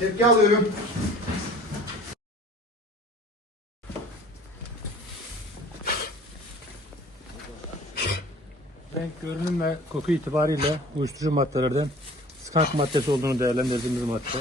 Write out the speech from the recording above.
Tepki alıyorum. Renk, görünüm ve koku itibariyle uyuşturucu maddelerden skunk maddesi olduğunu değerlendirdiğimiz madde.